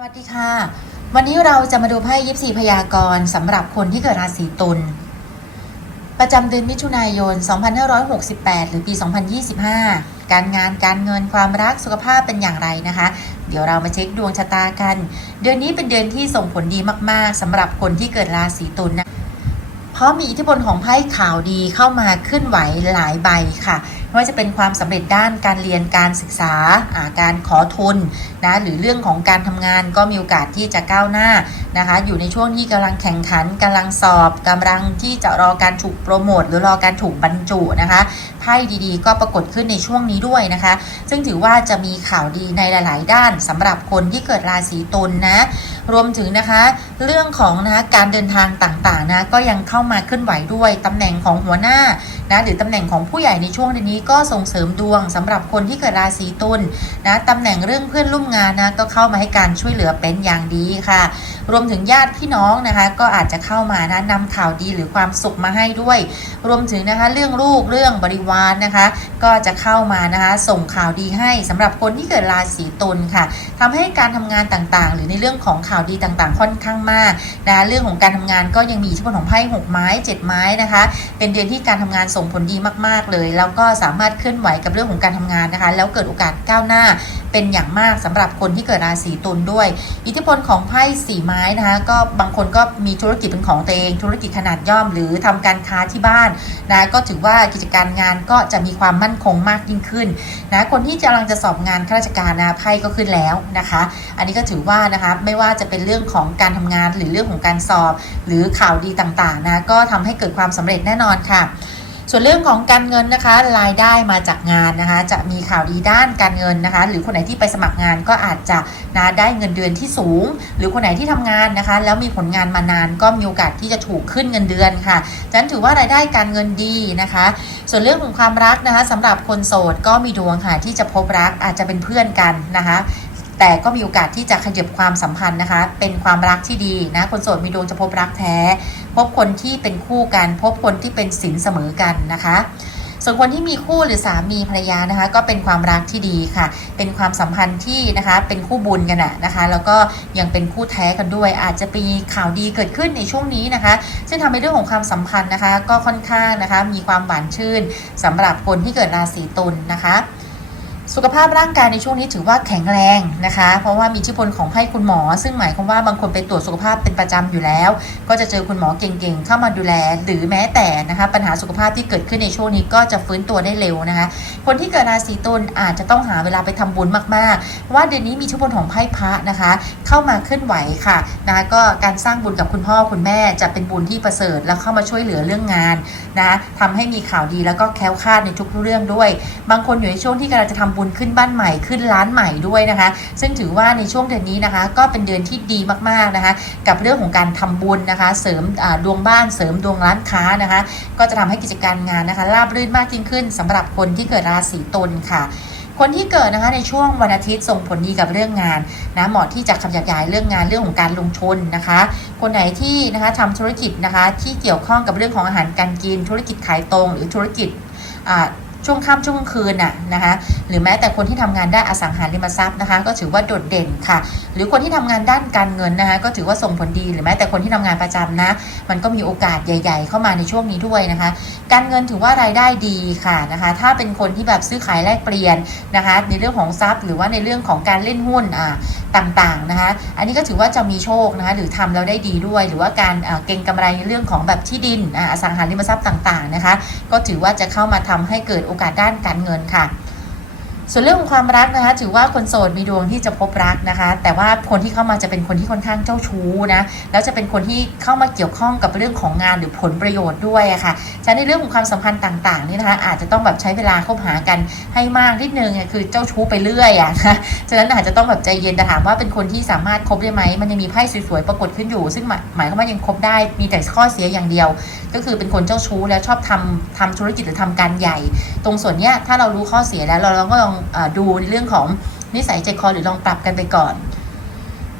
สวัสดีค่ะ วันนี้เราจะมาดูไพ่ยิปซีพยากรณ์สำหรับคนที่เกิดราศีตุล ประจำเดือนมิถุนายน 2568 หรือปี 2025 การงานการเงินความรักสุขภาพเป็นอย่างไรนะคะ เดี๋ยวเรามาเช็คดวงชะตากัน เดือนนี้เป็นเดือนที่ส่งผลดีมากๆสำหรับคนที่เกิดราศีตุลนะ เพราะมีอิทธิพลของไพ่ข่าวดีเข้ามาเคลื่อนไหวหลายใบค่ะไม่ว่าจะเป็นความสำเร็จด้านการเรียนการศึกษาอาการขอทุนนะหรือเรื่องของการทำงานก็มีโอกาสที่จะก้าวหน้านะคะ อยู่ในช่วงที่กำลังแข่งขันกำลังสอบกำลังที่จะรอการถูกโปรโมทหรือรอการถูกบรรจุนะคะไพ่ดีๆ ก็ปรากฏขึ้นในช่วงนี้ด้วยนะคะ ซึ่งถือว่าจะมีข่าวดีในหลาย ๆ ด้านสำหรับคนที่เกิดราศีตุลนะ รวมถึงนะคะเรื่องของนะคะการเดินทางต่างๆนะก็ยังเข้ามาเคลื่อนไหวด้วยตำแหน่งของหัวหน้านะหรือตำแหน่งของผู้ใหญ่ในช่วงเดือนนี้ก็ส่งเสริมดวงสำหรับคนที่เกิดราศีตุลนะตำแหน่งเรื่องเพื่อนร่วมงานนะก็เข้ามาให้การช่วยเหลือเป็นอย่างดีค่ะ รวมถึงญาติพี่น้องนะคะก็อาจจะเข้ามานะนำข่าวดีหรือความสุขมาให้ด้วย รวมถึงนะคะเรื่องลูกเรื่องบริวารนนะคะ ก็จะเข้ามานะคะส่งข่าวดีให้สำหรับคนที่เกิดราศีตุลค่ะทำให้การทำงานต่างๆ หรือในเรื่องของข่าวดีต่างๆ ค่อนข้างมากนะเรื่องของการทำงานก็ยังมีอิทธิพลของไพ่หกไม้เจ็ดไม้นะคะ เป็นเดือนที่การทำงานส่งผลดีมาก ๆ เลย แล้วก็สามารถเคลื่อนไหวกับเรื่องของการทำงานนะคะ แล้วเกิดโอกาสก้าวหน้าเป็นอย่างมากสำหรับคนที่เกิดราศีตุลด้วย อิทธิพลของไพ่สี่ไม้นะคะ ก็บางคนก็มีธุรกิจเป็นของตัวเอง ธุรกิจขนาดย่อม หรือทำการค้าที่บ้านนะก็ถือว่ากิจการงานก็จะมีความมั่นคงมากยิ่งขึ้นนะคนที่กำลังจะสอบงานข้าราชการนะไพ่ก็ขึ้นแล้วนะคะ อันนี้ก็ถือว่านะคะไม่ว่าจะเป็นเรื่องของการทำงานหรือเรื่องของการสอบ หรือข่าวดีต่างๆนะก็ทำให้เกิดความสำเร็จแน่นอนค่ะส่วนเรื่องของการเงินนะคะรายได้มาจากงานนะคะ จะมีข่าวดีด้านการเงินนะคะ หรือคนไหนที่ไปสมัครงานก็อาจจะนะได้เงินเดือนที่สูง หรือคนไหนที่ทำงานนะคะ แล้วมีผลงานมานานก็มีโอกาสที่จะถูกขึ้นเงินเดือนค่ะฉะนั้นถือว่ารายได้การเงินดีนะคะ ส่วนเรื่องของความรักนะคะสำหรับคนโสดก็มีดวงค่ะที่จะพบรักอาจจะเป็นเพื่อนกันนะคะ แต่ก็มีโอกาสที่จะขยับความสัมพันธ์นะคะ เป็นความรักที่ดีนะ คนโสดมีดวงจะพบรักแท้ พบคนที่เป็นคู่กัน พบคนที่เป็นสินเสมอกันนะคะส่วนคนที่มีคู่หรือสามีภรรยานะคะ ก็เป็นความรักที่ดีค่ะ เป็นความสัมพันธ์ที่นะคะ เป็นคู่บุญกันอะนะคะ แล้วก็ยังเป็นคู่แท้กันด้วย อาจจะมีข่าวดีเกิดขึ้นในช่วงนี้นะคะ ซึ่งทำให้เรื่องของความสัมพันธ์นะคะ ก็ค่อนข้างนะคะ มีความหวานชื่นสำหรับคนที่เกิดราศีตุลนะคะ สุขภาพร่างกายในช่วงนี้ถือว่าแข็งแรงนะคะ เพราะว่ามีอิทธิพลของให้คุณหมอ ซึ่งหมายความว่าบางคนไปตรวจสุขภาพเป็นประจำอยู่แล้ว ก็จะเจอคุณหมอเก่งๆ เข้ามาดูแล หรือแม้แต่นะคะปัญหาสุขภาพที่เกิดขึ้นในช่วงนี้ก็จะฟื้นตัวได้เร็วนะคะ คนที่เกิดราศีตุลอาจจะต้องหาเวลาไปทำบุญมากๆ เพราะว่าเดือนนี้มีอิทธิพลของไพ่พระนะคะ เข้ามาเคลื่อนไหวค่ะนะคะก็การสร้างบุญกับคุณพ่อคุณแม่จะเป็นบุญที่ประเสริฐแล้วเข้ามาช่วยเหลือเรื่องงานนะคะทำให้มีข่าวดีแล้วก็แคล้วคลาดในทุกเรื่องด้วย บางคนอยู่ในช่วงที่กำลังจะทำบุญขึ้นบ้านใหม่ขึ้นร้านใหม่ด้วยนะคะ ซึ่งถือว่าในช่วงเดือนนี้นะคะ ก็เป็นเดือนที่ดีมากๆนะคะ กับเรื่องของการทำบุญนะคะ เสริมดวงบ้านเสริมดวงร้านค้านะคะ ก็จะทำให้กิจการงานนะคะราบรื่นมากยิ่งขึ้นสำหรับคนที่เกิดราศีตุลค่ะคนที่เกิดนะคะในช่วงวันอาทิตย์ส่งผลดีกับเรื่องงานนะเหมาะที่จะขยับขยายเรื่องงานเรื่องของการลงทุนนะคะ คนไหนที่นะคะทำธุรกิจนะคะที่เกี่ยวข้องกับเรื่องของอาหารการกิน ธุรกิจขายตรง หรือธุรกิจ ช่วงค่ำช่วงกลางคืนน่ะนะคะหรือแม้แต่คนที่ทำงานด้านอสังหาริมทรัพย์นะคะ ก็ถือว่าโดดเด่นค่ะ หรือคนที่ทำงานด้านการเงินนะคะก็ถือว่าส่งผลดีหรือแม้แต่คนที่ทำงานประจำนะ มันก็มีโอกาสใหญ่ ๆ เข้ามาในช่วงนี้ด้วยนะคะ การเงินถือว่ารายได้ดีค่ะนะคะ ถ้าเป็นคนที่แบบซื้อขายแลกเปลี่ยนนะคะ ในเรื่องของทรัพย์ หรือว่าในเรื่องของการเล่นหุ้นอ่าต่างๆนะคะ อันนี้ก็ถือว่าจะมีโชคนะคะหรือทำแล้วได้ดีด้วย หรือว่าการเก่งกำไรในเรื่องของแบบที่ดินอ่าอสังหาริมทรัพย์ต่างๆนะคะ ก็ถือว่าจะเข้ามาทำให้เกิดโอกาสด้านการเงินค่ะ ส่วนเรื่องของความรักนะคะ ถือว่าคนโสดมีดวงที่จะพบรักนะคะ แต่ว่าคนที่เข้ามาจะเป็นคนที่ค่อนข้างเจ้าชู้นะแล้วจะเป็นคนที่เข้ามาเกี่ยวข้องกับเรื่องของงานหรือผลประโยชน์ด้วยะค่ะฉะนั้นในเรื่องของความสัมพันธ์ต่างๆนี่นะคะ อาจจะต้องแบบใช้เวลาคบหากันให้มากนิดนึงคือเจ้าชู้ไปเรื่อยอะนะคะฉะนั้นอาจจะต้องแบบใจเย็นแต่ถามว่าเป็นคนที่สามารถคบได้ไหมมันยังมีไพ่สวยๆปรากฏขึ้นอยู่ ซึ่งหมายหมายความว่ายังคบได้มีแต่ข้อเสียอย่างเดียว ก็คือเป็นคนเจ้าชู้แล้วชอบทำทำธุรกิจหรือทำการใหญ่ตรงส่วนเนี้ยถ้าเรารู้ข้อเสียแล้ว เราก็ลองอดูในเรื่องของนิสัยใจคอหรือลองปรับกันไปก่อน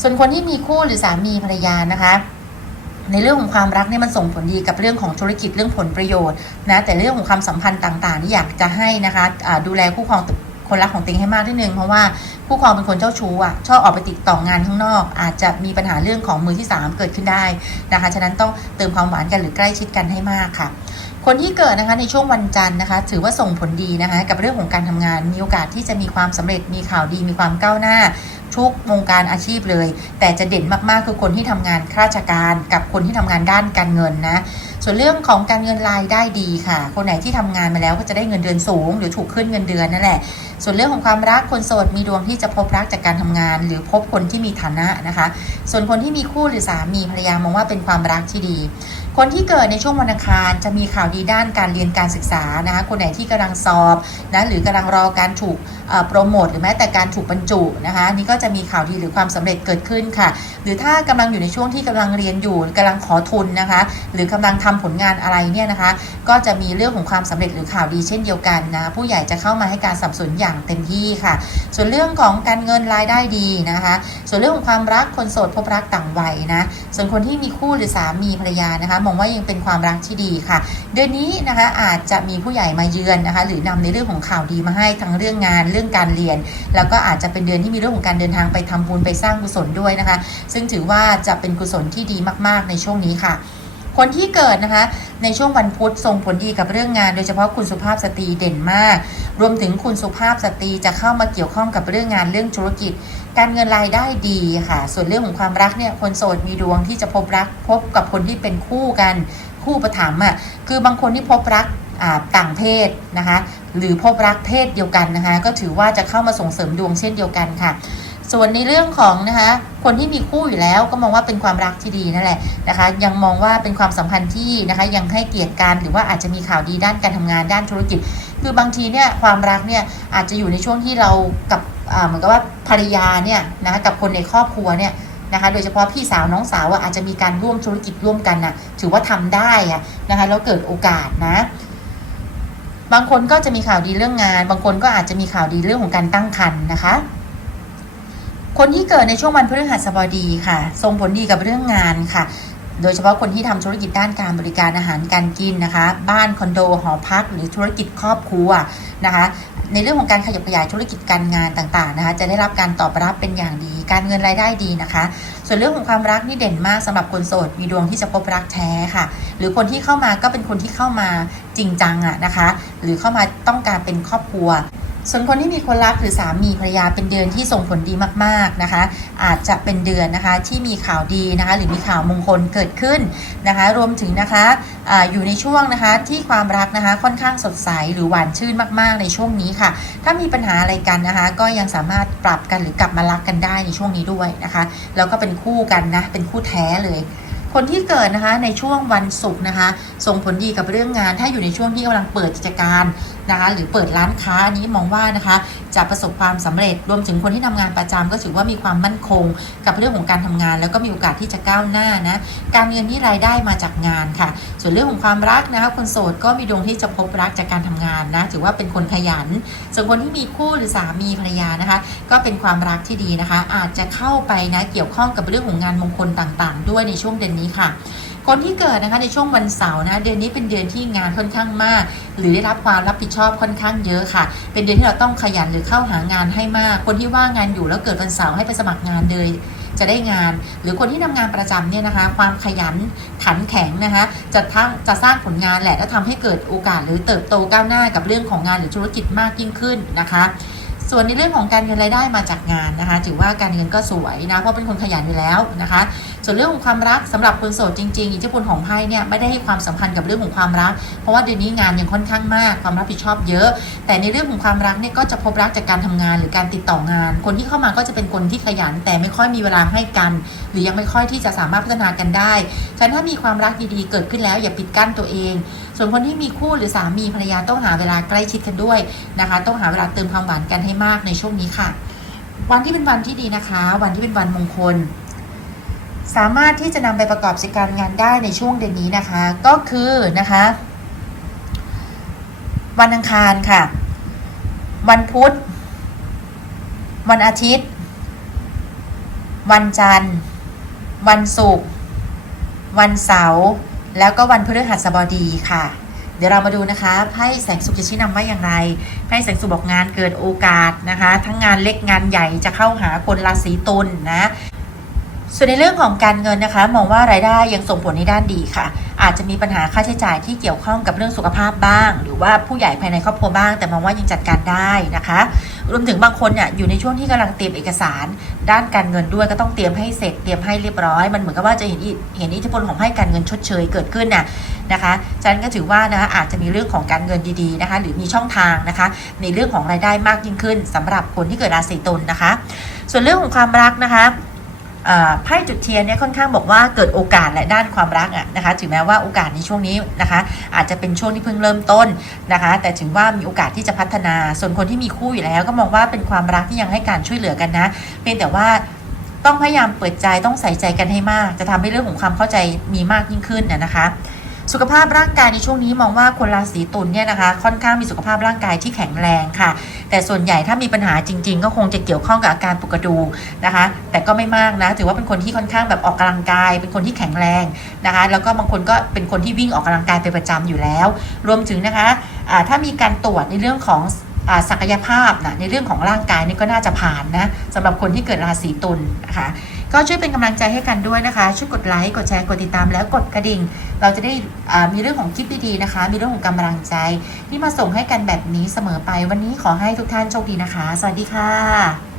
ส่วนคนที่มีคู่หรือสามีภรรยานะคะในเรื่องของความรักเนี่ยมันส่งผลดีกับเรื่องของธุรกิจเรื่องผลประโยชน์นะแต่เรื่องของความสัมพันธ์ต่างๆที่อยากจะให้นะคะอ่าดูแลคู่ครองคนรักของติงให้มากนิดนึงเพราะว่าผู้ครองเป็นคนเจ้าชู้อะชอบออกไปติดต่องานข้างนอก อาจจะมีปัญหาเรื่องของมือที่สามเกิดขึ้นได้นะคะฉะนั้นต้องเติมความหวานกันหรือใกล้ชิดกันให้มากค่ะ คนที่เกิดนะคะในช่วงวันจันทร์นะคะ ถือว่าส่งผลดีนะคะ กับเรื่องของการทำงานมีโอกาสที่จะมีความสำเร็จมีข่าวดีมีความก้าวหน้า ทุกวงการอาชีพเลย แต่จะเด่นมากๆคือคนที่ทำงานข้าราชการกับคนที่ทำงานด้านการเงินนะ ส่วนเรื่องของการเงินรายได้ดีค่ะ คนไหนที่ทำงานมาแล้วก็จะได้เงินเดือนสูง หรือถูกขึ้นเงินเดือนนั่นแหละ ส่วนเรื่องของความรักคนโสดมีดวงที่จะพบรักจากการทำงาน หรือพบคนที่มีฐานะนะคะ ส่วนคนที่มีคู่หรือสามีภรรยามองว่าเป็นความรักที่ดี คนที่เกิดในช่วงวันอังคารจะมีข่าวดีด้านการเรียนการศึกษานะคะคนไหนที่กำลังสอบนะหรือกำลังรอการถูก โปรโมทหรือแม้แต่การถูกบรรจุนะคะนี่ก็จะมีข่าวดีหรือความสำเร็จเกิดขึ้นค่ะ หรือถ้ากำลังอยู่ในช่วงที่กำลังเรียนอยู่กำลังขอทุนนะคะ หรือกำลังทำผลงานอะไรเนี่ยนะคะ ก็จะมีเรื่องของความสำเร็จหรือข่าวดีเช่นเดียวกันนะผู้ใหญ่จะเข้ามาให้การสนับสนุนอย่างเต็มที่ค่ะ ส่วนเรื่องของการเงินรายได้ดีนะคะ ส่วนเรื่องของความรักคนโสดพบรักต่างวัยนะส่วนคนที่มีคู่หรือสามีภรรยานะคะ มองว่ายังเป็นความรักที่ดีค่ะ เดือนนี้นะคะอาจจะมีผู้ใหญ่มาเยือนนะคะ หรือนำในเรื่องของข่าวดีมาให้ทั้งเรื่องงานเรื่องื่องการเรียน แล้วก็อาจจะเป็นเดือนที่มีเรื่องของการเดินทางไปทำบุญไปสร้างกุศลด้วยนะคะ ซึ่งถือว่าจะเป็นกุศลที่ดีมาก ๆ ในช่วงนี้ค่ะคนที่เกิดนะคะในช่วงวันพุธส่งผลดีกับเรื่องงาน โดยเฉพาะคุณสุภาพสตรีเด่นมาก รวมถึงคุณสุภาพสตรีจะเข้ามาเกี่ยวข้องกับเรื่องงานเรื่องธุรกิจ การเงินรายได้ดีค่ะ ส่วนเรื่องของความรักเนี่ยคนโสดมีดวงที่จะพบรักพบกับคนที่เป็นคู่กันคู่ประถมอะคือบางคนที่พบรัก ต่างเพศนะคะหรือพบรักเพศเดียวกันนะคะก็ถือว่าจะเข้ามาส่งเสริมดวงเช่นเดียวกันค่ะ ส่วนในเรื่องของนะคะคนที่มีคู่อยู่แล้วก็มองว่าเป็นความรักที่ดีนั่นแหละนะคะ ยังมองว่าเป็นความสัมพันธ์ที่นะคะยังให้เกียรติกันหรือว่าอาจจะมีข่าวดีด้านการทำงานด้านธุรกิจ คือบางทีเนี่ยความรักเนี่ยอาจจะอยู่ในช่วงที่เรากับเหมือนกับว่าภรรยาเนี่ยนะกับคนในครอบครัวเนี่ยนะคะโดยเฉพาะพี่สาวน้องสาวอะอาจจะมีการร่วมธุรกิจร่วมกันน่ะถือว่าทำได้อะนะคะแล้วเกิดโอกาสนะ บางคนก็จะมีข่าวดีเรื่องงาน บางคนก็อาจจะมีข่าวดีเรื่องของการตั้งครรภ์นะคะ คนที่เกิดในช่วงวันพฤหัสบดีค่ะส่งผลดีกับเรื่องงานค่ะ โดยเฉพาะคนที่ทำธุรกิจด้านการบริการอาหารการกินนะคะ บ้านคอนโดหอพักหรือธุรกิจครอบครัวนะคะ ในเรื่องของการขยับขยายธุรกิจการงานต่างๆนะคะจะได้รับการตอบรับเป็นอย่างดี การเงินรายได้ดีนะคะ ส่วนเรื่องของความรักนี่เด่นมากสำหรับคนโสดมีดวงที่จะพบรักแท้ค่ะ หรือคนที่เข้ามาก็เป็นคนที่เข้ามาจริงจังอะนะคะ หรือเข้ามาต้องการเป็นครอบครัว ส่วนคนที่มีคนรักหรือสามีภรรยาเป็นเดือนที่ส่งผลดีมากๆนะคะ อาจจะเป็นเดือนนะคะที่มีข่าวดีนะคะ หรือมีข่าวมงคลเกิดขึ้นนะคะ รวมถึงนะคะออยู่ในช่วงนะคะที่ความรักนะคะค่อนข้างสดใสหรือหวานชื่นมากๆในช่วงนี้ค่ะ ถ้ามีปัญหาอะไรกันนะคะ ก็ยังสามารถปรับกันหรือกลับมารักกันได้ในช่วงนี้ด้วยนะคะแล้วก็เป็นคู่กันนะเป็นคู่แท้เลยคนที่เกิดนะคะในช่วงวันศุกร์นะคะ ส่งผลดีกับเรื่องงาน ถ้าอยู่ในช่วงที่กำลังเปิดกิจการนะคะหรือเปิดร้านค้าอันนี้มองว่านะคะจะประสบความสำเร็จรวมถึงคนที่ทำงานประจำก็ถือว่ามีความมั่นคง กับเรื่องของการทำงาน แล้วก็มีโอกาสที่จะก้าวหน้านะการเงินที่รายได้มาจากงานค่ะ ส่วนเรื่องของความรักนะคะคนโสดก็มีดวงที่จะพบรักจากการทำงานนะถือว่าเป็นคนขยัน ส่วนคนที่มีคู่หรือสามีภรรยานะคะ ก็เป็นความรักที่ดีนะคะ อาจจะเข้าไปนะเกี่ยวข้องกับเรื่องของงานมงคลต่างๆ ด้วยในช่วงเดือนนี้ค่ะ คนที่เกิดนะคะในช่วงวันเสาร์นะเดือนนี้เป็นเดือนที่งานค่อนข้างมาก หรือได้รับความรับผิดชอบค่อนข้างเยอะค่ะ เป็นเดือนที่เราต้องขยันหรือเข้าหางานให้มาก คนที่ว่างงานอยู่แล้วเกิดวันเสาร์ให้ไปสมัครงานเลยจะได้งาน หรือคนที่ทำงานประจำเนี่ยนะคะ ความขยันขันแข็งนะคะจะทั้งจะสร้างผลงานแหละแล้วทำให้เกิดโอกาสหรือเติบโตก้าวหน้ากับเรื่องของงานหรือธุรกิจมากยิ่งขึ้นนะคะ ส่วนในเรื่องของการเงินรายได้มาจากงานนะคะ ถือว่าการเงินก็สวยนะ เพราะเป็นคนขยันอยู่แล้วนะคะ ส่วนเรื่องของความรักสำหรับคนโสดจริงๆอิทธิพลของไพ่เนี่ยไม่ได้ให้ความสำคัญกับเรื่องของความรัก เพราะว่าเดือนนี้งานยังค่อนข้างมากความรับผิดชอบเยอะ แต่ในเรื่องของความรักเนี่ยก็จะพบรักจากการทำงานหรือการติดต่องาน คนที่เข้ามาก็จะเป็นคนที่ขยัน แต่ไม่ค่อยมีเวลาให้กัน หรือยังไม่ค่อยที่จะสามารถพัฒนากันได้ฉะนั้นถ้ามีความรักดีๆเกิดขึ้นแล้ว อย่าปิดกั้นตัวเองส่วนคนที่มีคู่หรือสามีภรรยาต้องหาเวลาใกล้ชิดกันด้วยนะคะ ต้องหาเวลาเติมความหวานกันให้มากในช่วงนี้ค่ะ วันที่เป็นวันที่ดีนะคะ วันที่เป็นวันมงคล สามารถที่จะนำไปประกอบกิจการงานได้ในช่วงเดือนนี้นะคะ ก็คือนะคะ วันอังคารค่ะ วันพุธ วันอาทิตย์ วันจันทร์ วันศุกร์วันเสาร์ แล้วก็วันพฤหัสบดีค่ะ เดี๋ยวเรามาดูนะคะไพ่แสงสุขจะชี้นำว่าอย่างไรไพ่แสงสุขบอกงานเกิดโอกาสนะคะ ทั้งงานเล็กงานใหญ่จะเข้าหาคนราศีตุลนะ ส่วนในเรื่องของการเงินนะคะ มองว่ารายได้ยังส่งผลในด้านดีค่ะ อาจจะมีปัญหาค่าใช้จ่ายที่เกี่ยวข้องกับเรื่องสุขภาพบ้าง หรือว่าผู้ใหญ่ภายในครอบครัวบ้าง แต่มองว่ายังจัดการได้นะคะ รวมถึงบางคนเนี่ยอยู่ในช่วงที่กำลังเตรียมเอกสาร ด้านการเงินด้วยก็ต้องเตรียมให้เสร็จเตรียมให้เรียบร้อย มันเหมือนกับว่าจะเห็นเห็นอิทธิพลของให้การเงินชดเชยเกิดขึ้นน่ะนะคะฉันก็ถือว่านะคะอาจจะมีเรื่องของการเงินดีๆนะคะ หรือมีช่องทางนะคะ ในเรื่องของรายได้มากยิ่งขึ้นสำหรับคนที่เกิดราศีตุลนะคะ ส่วนเรื่องของความรักนะคะ ไพ่จุดเทียนเนี่ยค่อนข้างบอกว่าเกิดโอกาสและด้านความรักอะนะคะถึงแม้ว่าโอกาสในช่วงนี้นะคะ อาจจะเป็นช่วงที่เพิ่งเริ่มต้นนะคะ แต่ถึงว่ามีโอกาสที่จะพัฒนา ส่วนคนที่มีคู่อยู่แล้ว ก็มองว่าเป็นความรักที่ยังให้การช่วยเหลือกันนะเพียงแต่ว่าต้องพยายามเปิดใจต้องใส่ใจกันให้มาก จะทำให้เรื่องของความเข้าใจมีมากยิ่งขึ้นนะนะคะ สุขภาพร่างกายในช่วงนี้มองว่าคนราศีตุลเนี่ยนะคะ ค่อนข้างมีสุขภาพร่างกายที่แข็งแรงค่ะ แต่ส่วนใหญ่ถ้ามีปัญหาจริง ๆ ก็คงจะเกี่ยวข้องกับอาการปวดกระดูกนะคะ แต่ก็ไม่มากนะ ถือว่าเป็นคนที่ค่อนข้างแบบออกกำลังกาย เป็นคนที่แข็งแรงนะคะ แล้วก็บางคนก็เป็นคนที่วิ่งออกกำลังกายเป็นประจำอยู่แล้ว รวมถึงนะคะอ่าถ้ามีการตรวจในเรื่องของศักยภาพนะในเรื่องของร่างกายนี่ก็น่าจะผ่านนะสำหรับคนที่เกิดราศีตุลนะคะ ก็ช่วยเป็นกำลังใจให้กันด้วยนะคะ ช่วยกดไลค์ กดแชร์ กดติดตามแล้วกดกระดิ่ง เราจะได้มีเรื่องของคลิปดีๆนะคะ มีเรื่องของกำลังใจที่มาส่งให้กันแบบนี้เสมอไป วันนี้ขอให้ทุกท่านโชคดีนะคะ สวัสดีค่ะ